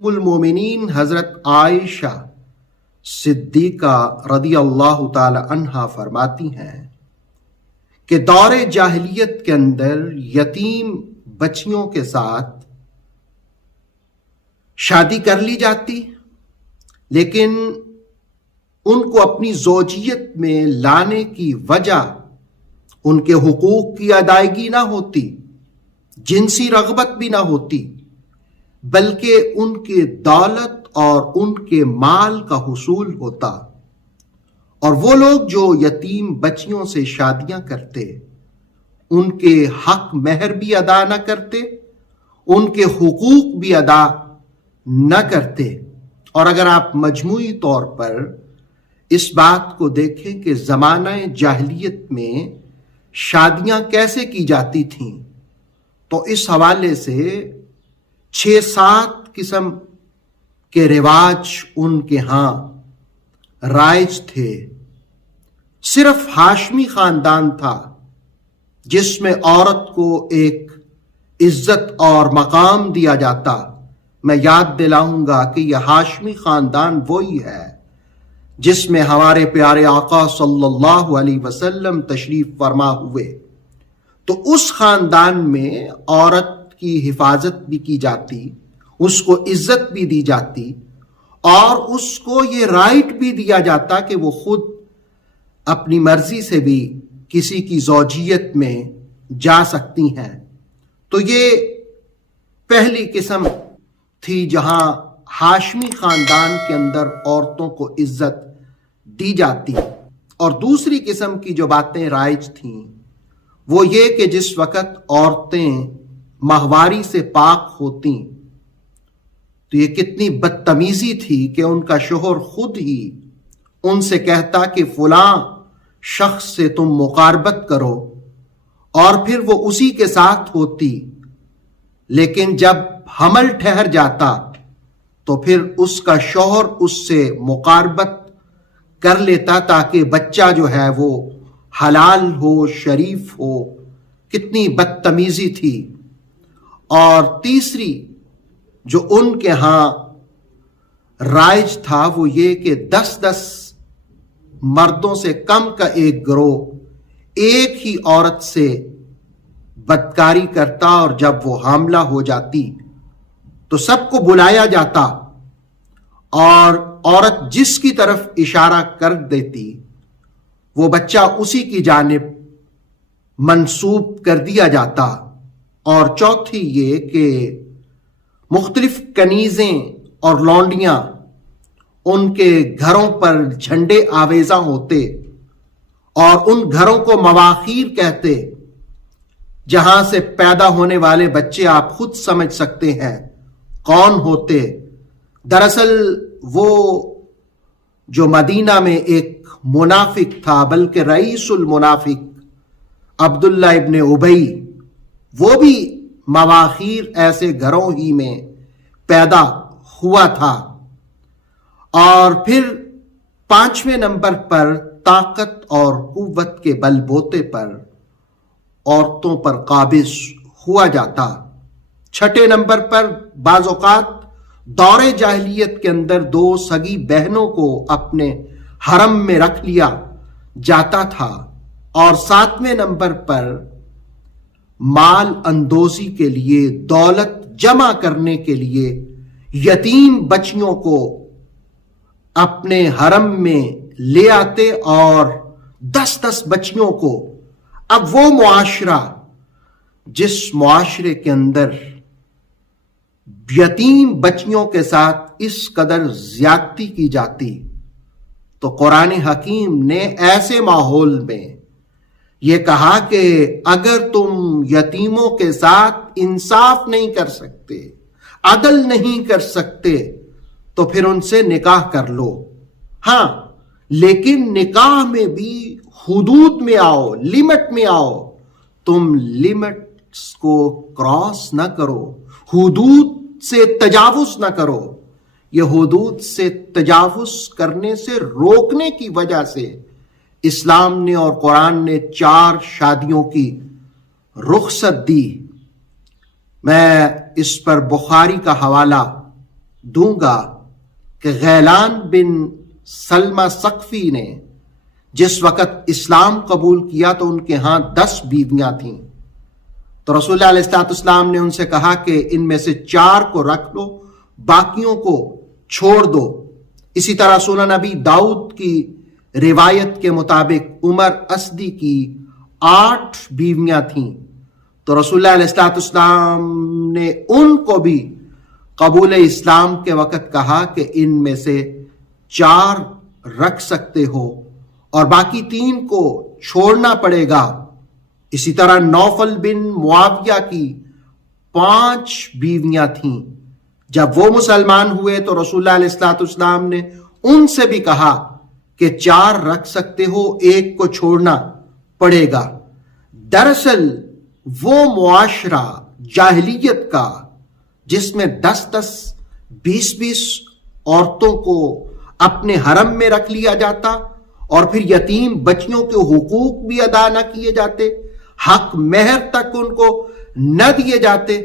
المومنین حضرت عائشہ صدیقہ رضی اللہ تعالی عنہا فرماتی ہیں کہ دور جاہلیت کے اندر یتیم بچیوں کے ساتھ شادی کر لی جاتی، لیکن ان کو اپنی زوجیت میں لانے کی وجہ ان کے حقوق کی ادائیگی نہ ہوتی، جنسی رغبت بھی نہ ہوتی، بلکہ ان کی دولت اور ان کے مال کا حصول ہوتا، اور وہ لوگ جو یتیم بچیوں سے شادیاں کرتے ان کے حق مہر بھی ادا نہ کرتے، ان کے حقوق بھی ادا نہ کرتے۔ اور اگر آپ مجموعی طور پر اس بات کو دیکھیں کہ زمانہ جاہلیت میں شادیاں کیسے کی جاتی تھیں، تو اس حوالے سے 6-7 قسم کے رواج ان کے ہاں رائج تھے۔ صرف ہاشمی خاندان تھا جس میں عورت کو ایک عزت اور مقام دیا جاتا۔ میں یاد دلاؤں گا کہ یہ ہاشمی خاندان وہی ہے جس میں ہمارے پیارے آقا صلی اللہ علیہ وسلم تشریف فرما ہوئے، تو اس خاندان میں عورت کی حفاظت بھی کی جاتی، اس کو عزت بھی دی جاتی، اور اس کو یہ رائٹ بھی دیا جاتا کہ وہ خود اپنی مرضی سے بھی کسی کی زوجیت میں جا سکتی ہیں۔ تو یہ پہلی قسم تھی جہاں ہاشمی خاندان کے اندر عورتوں کو عزت دی جاتی۔ اور دوسری قسم کی جو باتیں رائج تھیں وہ یہ کہ جس وقت عورتیں ماہواری سے پاک ہوتی تو یہ کتنی بدتمیزی تھی کہ ان کا شوہر خود ہی ان سے کہتا کہ فلاں شخص سے تم مقاربت کرو، اور پھر وہ اسی کے ساتھ ہوتی، لیکن جب حمل ٹھہر جاتا تو پھر اس کا شوہر اس سے مقاربت کر لیتا تاکہ بچہ جو ہے وہ حلال ہو، شریف ہو۔ کتنی بدتمیزی تھی۔ اور تیسری جو ان کے ہاں رائج تھا وہ یہ کہ 10 مردوں سے کم کا ایک گروہ ایک ہی عورت سے بدکاری کرتا، اور جب وہ حاملہ ہو جاتی تو سب کو بلایا جاتا، اور عورت جس کی طرف اشارہ کر دیتی وہ بچہ اسی کی جانب منسوب کر دیا جاتا۔ اور چوتھی یہ کہ مختلف کنیزیں اور لونڈیاں ان کے گھروں پر جھنڈے آویزاں ہوتے، اور ان گھروں کو مواخیر کہتے جہاں سے پیدا ہونے والے بچے آپ خود سمجھ سکتے ہیں کون ہوتے۔ دراصل وہ جو مدینہ میں ایک منافق تھا، بلکہ رئیس المنافق عبداللہ ابن ابی، وہ بھی مواخیر ایسے گھروں ہی میں پیدا ہوا تھا۔ اور پھر 5ویں نمبر پر طاقت اور قوت کے بل بوتے پر عورتوں پر قابض ہوا جاتا۔ 6 نمبر پر بعض اوقات دور جاہلیت کے اندر 2 سگی بہنوں کو اپنے حرم میں رکھ لیا جاتا تھا۔ اور 7ویں نمبر پر مال اندوزی کے لیے، دولت جمع کرنے کے لیے یتیم بچیوں کو اپنے حرم میں لے آتے، اور 10 بچیوں کو۔ اب وہ معاشرہ جس معاشرے کے اندر یتیم بچیوں کے ساتھ اس قدر زیادتی کی جاتی، تو قرآن حکیم نے ایسے ماحول میں یہ کہا کہ اگر تم یتیموں کے ساتھ انصاف نہیں کر سکتے، عدل نہیں کر سکتے، تو پھر ان سے نکاح کر لو۔ ہاں، لیکن نکاح میں بھی حدود میں آؤ، لمٹ میں آؤ۔ تم لمٹس کو کراس نہ کرو، حدود سے تجاوز نہ کرو۔ یہ حدود سے تجاوز کرنے سے روکنے کی وجہ سے اسلام نے اور قرآن نے 4 شادیوں کی رخصت دی۔ میں اس پر بخاری کا حوالہ دوں گا کہ غیلان بن سلمہ ثقفی نے جس وقت اسلام قبول کیا تو ان کے ہاں 10 بیویاں تھیں، تو رسول اللہ علیہ السلام نے ان سے کہا کہ ان میں سے 4 کو رکھ لو، باقیوں کو چھوڑ دو۔ اسی طرح سنن نبی داؤد کی روایت کے مطابق عمر اسدی کی 8 بیویاں تھیں، تو رسول اللہ علیہ السلام نے ان کو بھی قبول اسلام کے وقت کہا کہ ان میں سے 4 رکھ سکتے ہو اور باقی 3 کو چھوڑنا پڑے گا۔ اسی طرح نوفل بن معاویہ کی 5 بیویاں تھیں، جب وہ مسلمان ہوئے تو رسول اللہ علیہ السلام نے ان سے بھی کہا کہ 4 رکھ سکتے ہو، 1 کو چھوڑنا پڑے گا۔ دراصل وہ معاشرہ جاہلیت کا جس میں 10-10 20-20 عورتوں کو اپنے حرم میں رکھ لیا جاتا اور پھر یتیم بچیوں کے حقوق بھی ادا نہ کیے جاتے، حق مہر تک ان کو نہ دیے جاتے،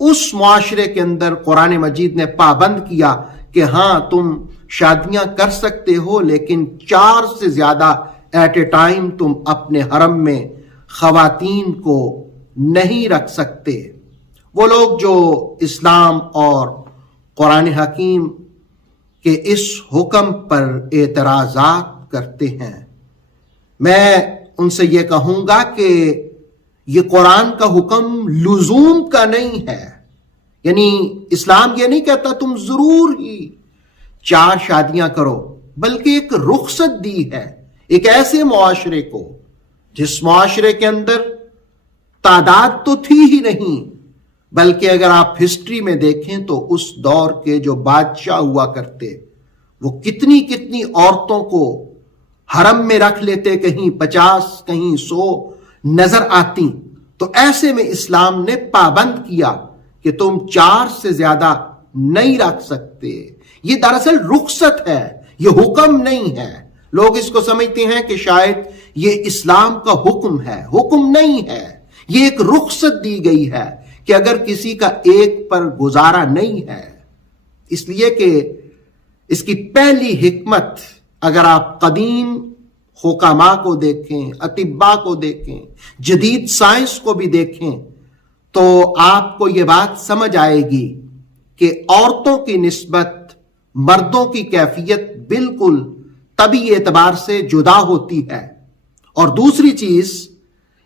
اس معاشرے کے اندر قرآن مجید نے پابند کیا کہ ہاں تم شادیاں کر سکتے ہو لیکن 4 سے زیادہ ایٹ اے ٹائم تم اپنے حرم میں خواتین کو نہیں رکھ سکتے۔ وہ لوگ جو اسلام اور قرآن حکیم کے اس حکم پر اعتراضات کرتے ہیں، میں ان سے یہ کہوں گا کہ یہ قرآن کا حکم لزوم کا نہیں ہے، یعنی اسلام یہ نہیں کہتا تم ضرور ہی 4 شادیاں کرو، بلکہ ایک رخصت دی ہے ایک ایسے معاشرے کو جس معاشرے کے اندر تعداد تو تھی ہی نہیں، بلکہ اگر آپ ہسٹری میں دیکھیں تو اس دور کے جو بادشاہ ہوا کرتے وہ کتنی عورتوں کو حرم میں رکھ لیتے، کہیں 50 کہیں 100 نظر آتی، تو ایسے میں اسلام نے پابند کیا کہ تم 4 سے زیادہ نہیں رکھ سکتے۔ یہ دراصل رخصت ہے، یہ حکم نہیں ہے۔ لوگ اس کو سمجھتے ہیں کہ شاید یہ اسلام کا حکم ہے، حکم نہیں ہے، یہ ایک رخصت دی گئی ہے کہ اگر کسی کا ایک پر گزارا نہیں ہے، اس لیے کہ اس کی پہلی حکمت اگر آپ قدیم حکماء کو دیکھیں، اطباء کو دیکھیں، جدید سائنس کو بھی دیکھیں تو آپ کو یہ بات سمجھ آئے گی کہ عورتوں کی نسبت مردوں کی کیفیت بالکل طبی اعتبار سے جدا ہوتی ہے، اور دوسری چیز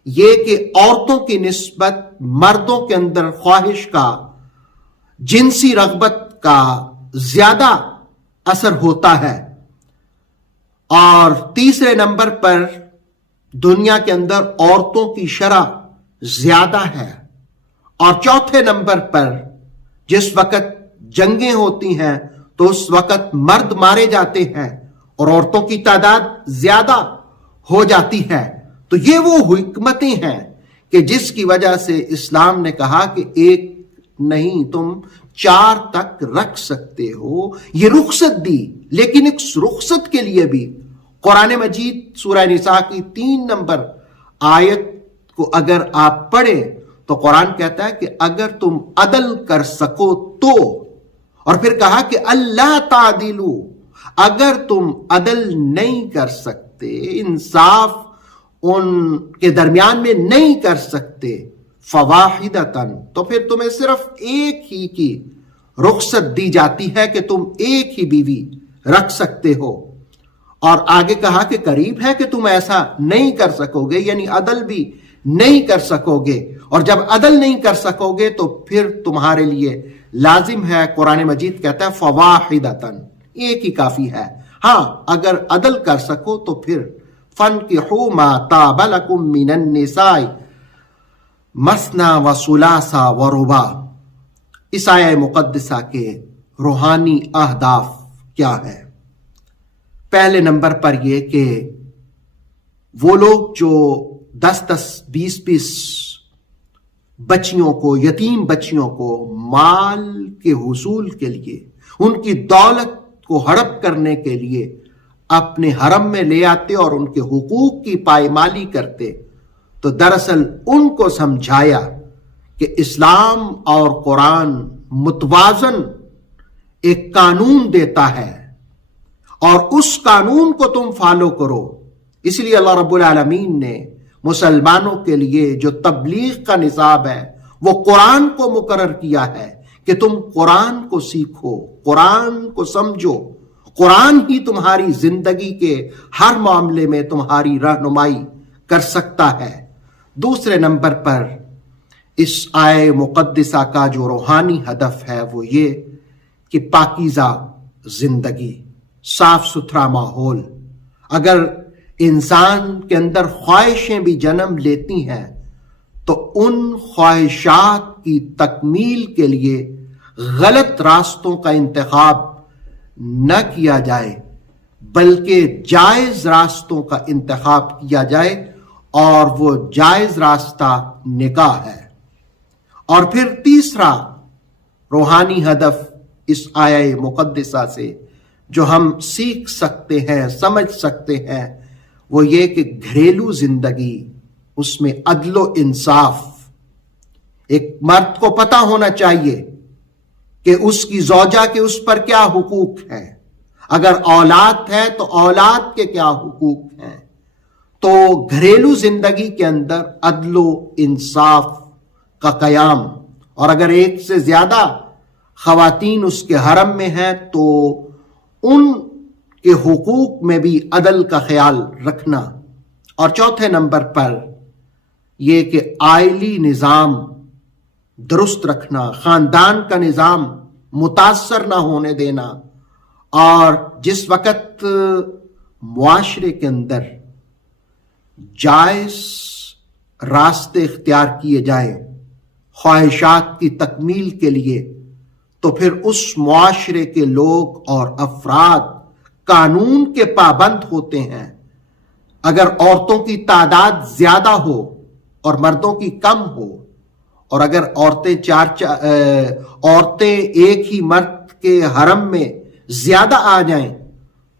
یہ کہ عورتوں کی نسبت مردوں کے اندر خواہش کا، جنسی رغبت کا زیادہ اثر ہوتا ہے، اور تیسرے نمبر پر دنیا کے اندر عورتوں کی شرح زیادہ ہے، اور چوتھے نمبر پر جس وقت جنگیں ہوتی ہیں تو اس وقت مرد مارے جاتے ہیں اور عورتوں کی تعداد زیادہ ہو جاتی ہے۔ تو یہ وہ حکمتیں ہیں کہ جس کی وجہ سے اسلام نے کہا کہ 1 نہیں تم 4 تک رکھ سکتے ہو، یہ رخصت دی۔ لیکن ایک رخصت کے لیے بھی قرآن مجید سورہ نساء کی 3 نمبر آیت کو اگر آپ پڑھیں تو قرآن کہتا ہے کہ اگر تم عدل کر سکو تو، اور پھر کہا کہ اللہ تعدلوا، اگر تم عدل نہیں کر سکتے، انصاف ان کے درمیان میں نہیں کر سکتے، فواحدتن، تو پھر تمہیں صرف ایک ہی کی رخصت دی جاتی ہے کہ تم ایک ہی بیوی رکھ سکتے ہو۔ اور آگے کہا کہ قریب ہے کہ تم ایسا نہیں کر سکو گے، یعنی عدل بھی نہیں کر سکو گے، اور جب عدل نہیں کر سکو گے تو پھر تمہارے لیے لازم ہے، قرآن مجید کہتا ہے فواحدتن، ایک ہی کافی ہے۔ ہاں اگر عدل کر سکو تو پھر فَانْكِحُوا مَا طَابَ لَكُم مِّنَ النِّسَاءِ مَثْنَىٰ وَثُلَاثَ وَرُبَاعَ۔ اس آیہ مقدسہ کے روحانی اہداف کیا ہے؟ پہلے نمبر پر یہ کہ وہ لوگ جو 10-10 20-20 بچیوں کو، یتیم بچیوں کو مال کے حصول کے لیے، ان کی دولت کو ہڑپ کرنے کے لیے اپنے حرم میں لے آتے اور ان کے حقوق کی پائمالی کرتے، تو دراصل ان کو سمجھایا کہ اسلام اور قرآن متوازن ایک قانون دیتا ہے اور اس قانون کو تم فالو کرو. اس لیے اللہ رب العالمین نے مسلمانوں کے لیے جو تبلیغ کا نصاب ہے وہ قرآن کو مقرر کیا ہے کہ تم قرآن کو سیکھو، قرآن کو سمجھو. قرآن ہی تمہاری زندگی کے ہر معاملے میں تمہاری رہنمائی کر سکتا ہے. دوسرے نمبر پر اس آیے مقدسہ کا جو روحانی ہدف ہے وہ یہ کہ پاکیزہ زندگی، صاف ستھرا ماحول. اگر انسان کے اندر خواہشیں بھی جنم لیتی ہیں تو ان خواہشات کی تکمیل کے لیے غلط راستوں کا انتخاب نہ کیا جائے بلکہ جائز راستوں کا انتخاب کیا جائے، اور وہ جائز راستہ نکاح ہے. اور پھر تیسرا روحانی ہدف اس آیہ مقدسہ سے جو ہم سیکھ سکتے ہیں، سمجھ سکتے ہیں، وہ یہ کہ گھریلو زندگی، اس میں عدل و انصاف. ایک مرد کو پتہ ہونا چاہیے کہ اس کی زوجہ کے اس پر کیا حقوق ہیں، اگر اولاد ہے تو اولاد کے کیا حقوق ہیں. تو گھریلو زندگی کے اندر عدل و انصاف کا قیام، اور اگر ایک سے زیادہ خواتین اس کے حرم میں ہیں تو ان کے حقوق میں بھی عدل کا خیال رکھنا. اور چوتھے نمبر پر یہ کہ آئلی نظام درست رکھنا، خاندان کا نظام متاثر نہ ہونے دینا. اور جس وقت معاشرے کے اندر جائز راستے اختیار کیے جائیں خواہشات کی تکمیل کے لیے، تو پھر اس معاشرے کے لوگ اور افراد قانون کے پابند ہوتے ہیں. اگر عورتوں کی تعداد زیادہ ہو اور مردوں کی کم ہو، اور اگر عورتیں ایک ہی مرد کے حرم میں زیادہ آ جائیں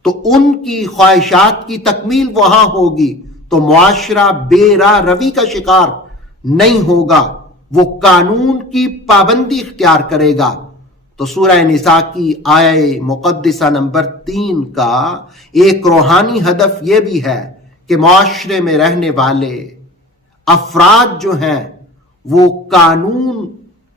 تو ان کی خواہشات کی تکمیل وہاں ہوگی، تو معاشرہ بے راہ روی کا شکار نہیں ہوگا، وہ قانون کی پابندی اختیار کرے گا. تو سورہ نساء کی آیہ مقدسہ نمبر 3 کا ایک روحانی ہدف یہ بھی ہے کہ معاشرے میں رہنے والے افراد جو ہیں وہ قانون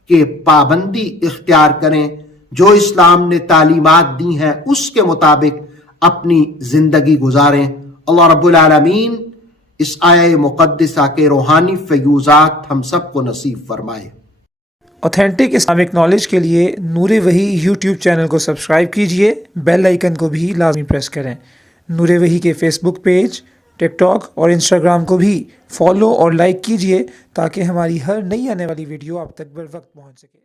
کے پابندی اختیار کریں، جو اسلام نے تعلیمات دی ہیں اس کے مطابق اپنی زندگی گزاریں. اللہ رب العالمین اس آیہ مقدسہ کے روحانی فیوزات ہم سب کو نصیب فرمائے. اوتھینٹک اسلامک نالج کے لیے نور وحی یوٹیوب چینل کو سبسکرائب کیجئے، بیل آئیکن کو بھی لازمی پریس کریں. نور وحی کے فیس بک پیج، ٹک ٹاک اور انسٹاگرام کو بھی فالو اور لائک کیجئے تاکہ ہماری ہر نئی آنے والی ویڈیو آپ تک بر وقت پہنچ سکے.